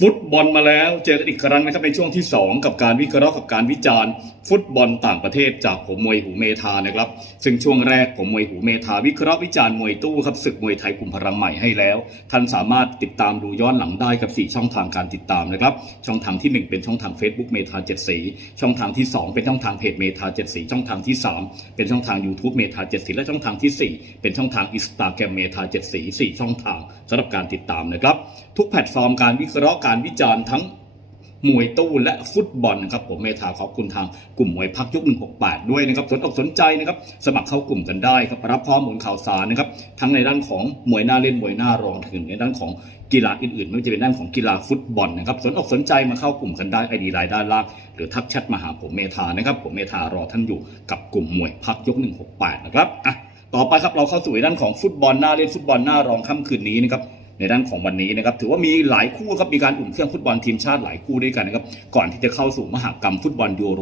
ฟุตบอลมาแล้วเจอกันอีกครั้งนะครับในช่วงที่ 2 กับการวิเคราะห์กับการวิจารณ์ ฟุตบอลต่างประเทศจากผมมวยหูเมธานะครับ ซึ่งช่วงแรกผมมวยหูเมธาวิเคราะห์วิจารณ์มวยตู้ครับศึกมวยไทยกลุ่มพลังใหม่ให้แล้ว ท่านสามารถติดตามดูย้อนหลังได้กับ 4 ช่องทางการติดตามนะครับ ช่องทางที่ 1 เป็นช่องทาง Facebook เมธาเจ็ดสีช่องทางที่ 2 เป็นช่องทางเพจเมธาเจ็ดสีช่องทางที่ 3 เป็นช่องทาง YouTube เมธาเจ็ดสีและช่องทางทีสี่4 เป็นช่องทางอินสตาแกรมเมธาเจ็ดสีสี่ช่องทางสำหรับการติดตามนะครับ ทุกแพลตฟอร์มการวิเคราะห์การวิจารณ์ทั้งมวยตู้และฟุตบอลนะครับผมเมธาขอบคุณทางกลุ่มมวยพักยุค168 ด้วยนะครับสนอกสนใจนะครับสมัครเข้ากลุ่มกันได้ครับรับข้อมูลข่าวสารนะครับทั้งในด้านของมวยหน้าเล่นมวยหน้ารองถึงในด้านของกีฬาอื่นๆ ไม่ว่าจะเป็นด้านของกีฬาฟุตบอลนะครับสนอกสนใจมาเข้ากลุ่มกันได้ไอดีไลน์ด้านล่างหรือทักแชทมาหาผมเมธานะครับผมเมธารอท่านอยู่กับกลุ่มมวยพักยก168 นะครับอะต่อไปครับเราเข้าสู่ด้านของฟุตบอลหน้าเล่นฟุตบอลหน้ารองค่ำคืนนี้นะครับ ในด้านของวันนี้นะครับถือว่ามีหลายคู่ครับมีการอุ่นเครื่องฟุตบอลทีมชาติหลายคู่ด้วยกันนะครับก่อนที่จะเข้าสู่มหกรรมฟุตบอลยูโร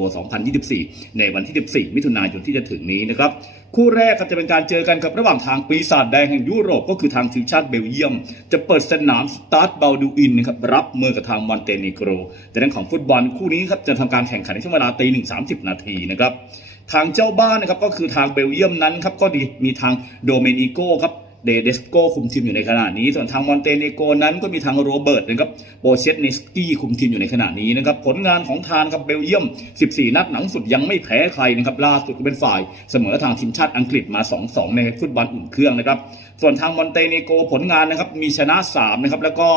2024 ในวันที่ 14 มิถุนายนที่จะถึงนี้นะครับคู่แรกครับจะเป็นการเจอกันกับระหว่างทางปีศาจแดงแห่งยุโรปก็คือทางทีมชาติเบลเยียม จะเปิดสนามสตาร์ทเบลดูอินนะครับรับมือกับทางมอนเตเนโกรแต่ด้านของฟุตบอลคู่นี้ครับจะทำการแข่งขันในช่วงเวลาตีหนึ่งสามสิบนาทีนะครับทางเจ้าบ้านนะครับก็คือทางเบลเยียมนั้นครับก็ดีมีทางโดเมนิโกครับ เดเดสโกคุมทีมอยู่ในขณะนี้ ส่วนทางมอนเตเนโกนั้นก็มีทางโรเบิร์ตนะครับโบเชตเนสกี้คุมทีมอยู่ในขณะนี้นะครับผลงานของทางครับเบลเยียม 14 นัดหลังสุดยังไม่แพ้ใครนะครับล่าสุดก็เป็นฝ่ายเสมอทางทีมชาติอังกฤษมา 2-2 ในฟุตบอลอุ่นเครื่องนะครับส่วนทางมอนเตเนโกผลงานนะครับมีชนะ 3 นะครับแล้วก็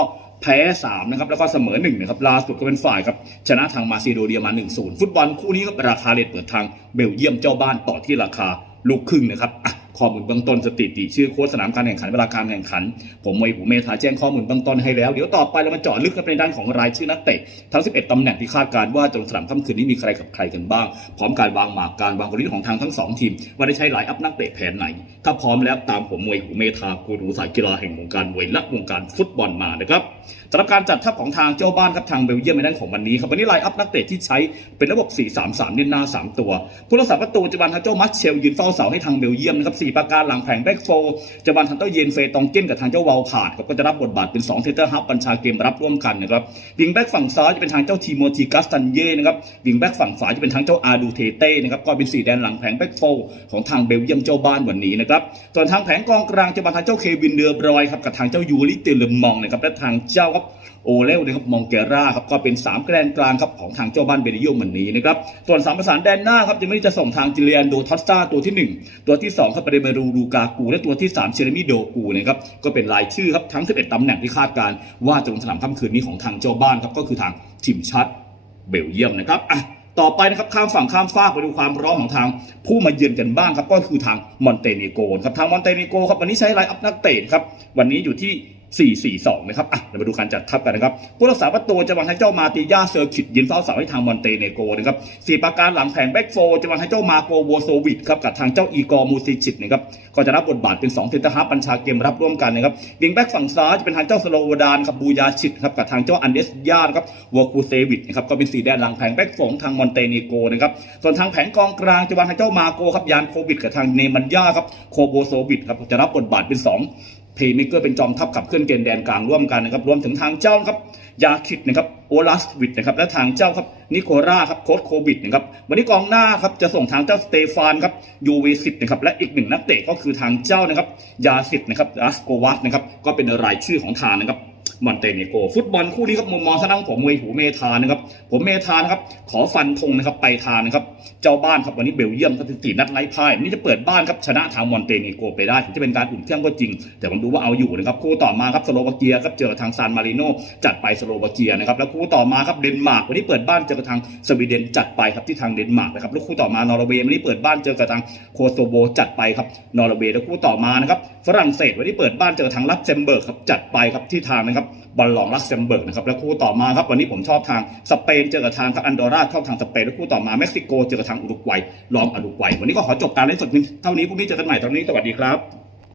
แพ้3นะครับแล้วก็เสมอ1นะครับล่าสุดก็เป็นฝ่ายครับชนะทางมาซิโดเนียมา 1-0 ฟุตบอลคู่นี้ก็ราคาเลทเปิดทางเบลเยียมเจ้าบ้านต่อที่ราคาลูกครึ่งนะครับ ข้อมูลเบื้องต้นสถิติชื่อโค้ชสนามการแข่งขันเวลาการแข่งขัน ผมมวยหูเมธาแจ้งข้อมูลเบื้องต้นให้แล้ว เดี๋ยวต่อไปเรามาเจาะลึกกันในด้านของรายชื่อนักเตะทั้ง 11ตำแหน่งที่คาดการว่าจะลงสนามค่ำคืนนี้มีใครกับใครกันบ้าง พร้อมการวางหมากการวางกลยุทธ์ของทางทั้งสองทีม ว่าได้ใช้ไลน์อัพนักเตะแผนไหน ถ้าพร้อมแล้วตามผมมวยหูเมธากูรูสายกีฬาแห่งวงการมวยและวงการฟุตบอลมานะครับสำหรับการจัดทัพของทางเจ้าบ้านครับทางเบลเยียมในด้านของวันนี้ครับวันนี้ไลน์อัพนักเตะที่ใช้เป็นระบบ 4-3-3 เน้นหน้า 3 ตัวผู้รักษาประตูจะบันทางเจ้ามัชเชลยืนเฝ้าเสาให้ทางเบลเยียมนะครับประการหลังแผงแบ็กโฟจะบันทางเจ้เยนเฟตองเก้นกับทางเจ้าวาลขาดก็จะรับบทบาทเป็น2เซนเตอร์ฮับบัญชาเกมรับร่วมกันนะครับวิงแบ็กฝั่งซ้ายจะเป็นทางเจ้าทีโมธีกัสตันเย่นะครับวิงแบ็กฝั่งขวาจะเป็นทางเจ้าอาดูเทเต้นะครับก็เป็นสีแดนหลังแผงแบ็กโฟของทางเบลเยียมเจ้าบ้านวันนี้นะครับส่วนทางแผงกองกลางจะบันทางเจ้าเควินเดอร์บรอยครับกับทางเจ้ายูริเตลมองนะครับและทางเจ้าครับโอเลวนะครับมองเกราครับก็เป็น 3 แกรนกลางครับของทางเจ้าบ้านเบลเยียมวันนี้นะครับส่วนสามประสานแดนหน้าครับจะไม่ได้จะส่งทางจิเลียนโดทัสตาตัวที่ 1 ตัวที่2ครับปเดเมรูลูกากูและตัวที่ 3 เชเรมิโดกูนะครับก็เป็นรายชื่อครับทั้ง 11ตำแหน่งที่คาดการว่าจะลงสนามค่ำคืนนี้ของทางเจ้าบ้านครับก็คือทางทีมชัดเบลเยียมนะครับอะต่อไปนะครับข้ามฝั่งข้ามฟากไปดูความพร้อมของทางผู้มาเยือนกันบ้างครับก็คือทางมอนเตเนโกครับทางมอนเตเนโกครับวันนี้ใช้ไลน์อัพนักเตะครับวันนี้อยู่ที่ 4-4-2 นะครับ อะ เรามาดูการจัดทัพกันนะครับผู้รักษาประตูจะวางให้เจ้ามาติยาเซอร์คิดยืนเฝ้าเสาให้ทางมอนเตเนโกนะครับสี่ประการหลังแผงแบ็กโฟจะวางให้เจ้ามาโกโวโซวิดครับกับทางเจ้าอีกอร์มูซิชิตนะครับ ก็จะรับบทบาทเป็น2เซนเตอร์ฮาร์ฟบัญชาเกมรับร่วมกันนะครับวิงแบ็กฝั่งซ้ายจะเป็นทางเจ้าสโลวดานครับบูยาชิตครับกับทางเจ้าอันเดสยาครับวอคูเซวิดนะครับ ก็เป็นสีแดนหลังแผงแบ็กโฟงทางมอนเตเนโกนะครับ ส่วนทางแผงกองกลางจะวางให้เจ้ามาโกครับยานโควิดกับทางเนมันยาครับโคโบโซวิดครับจะรับบทบาทเป็น 2 เพย์เมเกอร์เป็นจอมทัพขับเคลื่อนเกณฑ์แดนกลางร่วมกันนะครับรวมถึงทางเจ้าครับยาคิดนะครับโอลัสวิดนะครับและทางเจ้าครับนิโคราครับโค้ดโควิดนะครับวันนี้กองหน้าครับจะส่งทางเจ้าสเตฟานครับยูวีสิตนะครับและอีกหนึ่งนักเตะก็คือทางเจ้านะครับยาสิตนะครับอัสโกวัตนะครับก็เป็นรายชื่อของทางนะครับ มอนเตเนโกฟุตบอลคู่นี้ครับมุมมองทางด้านผมมวยหูเมธานนะครับผมเมธานะครับขอฟันธงนะครับไปทางนะครับเจ้าบ้านครับวันนี้เบลเยียมสถิตินัดไร้พ่ายนี่จะเปิดบ้านครับชนะทางมอนเตเนโกไปได้ถึงจะเป็นการอุ่นเครื่องก็จริง แต่ผมดูว่าเอาอยู่นะครับคู่ต่อมาครับสโลวาเกียครับเจอทางซานมาริโนจัดไปสโลวาเกียนะครับแล้วคู่ต่อมาครับเดนมาร์กวันนี้เปิดบ้านเจอกับทางสวีเดนจัดไปครับที่ทางเดนมาร์กนะครับแล้วคู่ต่อมานอร์เวย์วันนี้เปิดบ้านเจอกับทางโคโซโวจัดไปครับนอร์เวย์แล้วคู่ต่อมานะครับฝรั่งเศสวันนี้เปิดบ้านเจอทางลักเซมเบิร์กครับจัดไปครับที่ทางนะครับบอลลองลักเซมเบิร์กนะครับแล้วคู่ต่อมาครับวันนี้ผมชอบทางสเปนเจอกับทางอันดอร่าชอบทางสเปนแล้วคู่ต่อมาเม็กซิโกเจอกับทางอุรุกวัยลองอุรุกวัยวันนี้ก็ขอจบการเล่นสดเท่านี้พรุ่งนี้เจอกันใหม่ตอนนี้สวัสดีครับ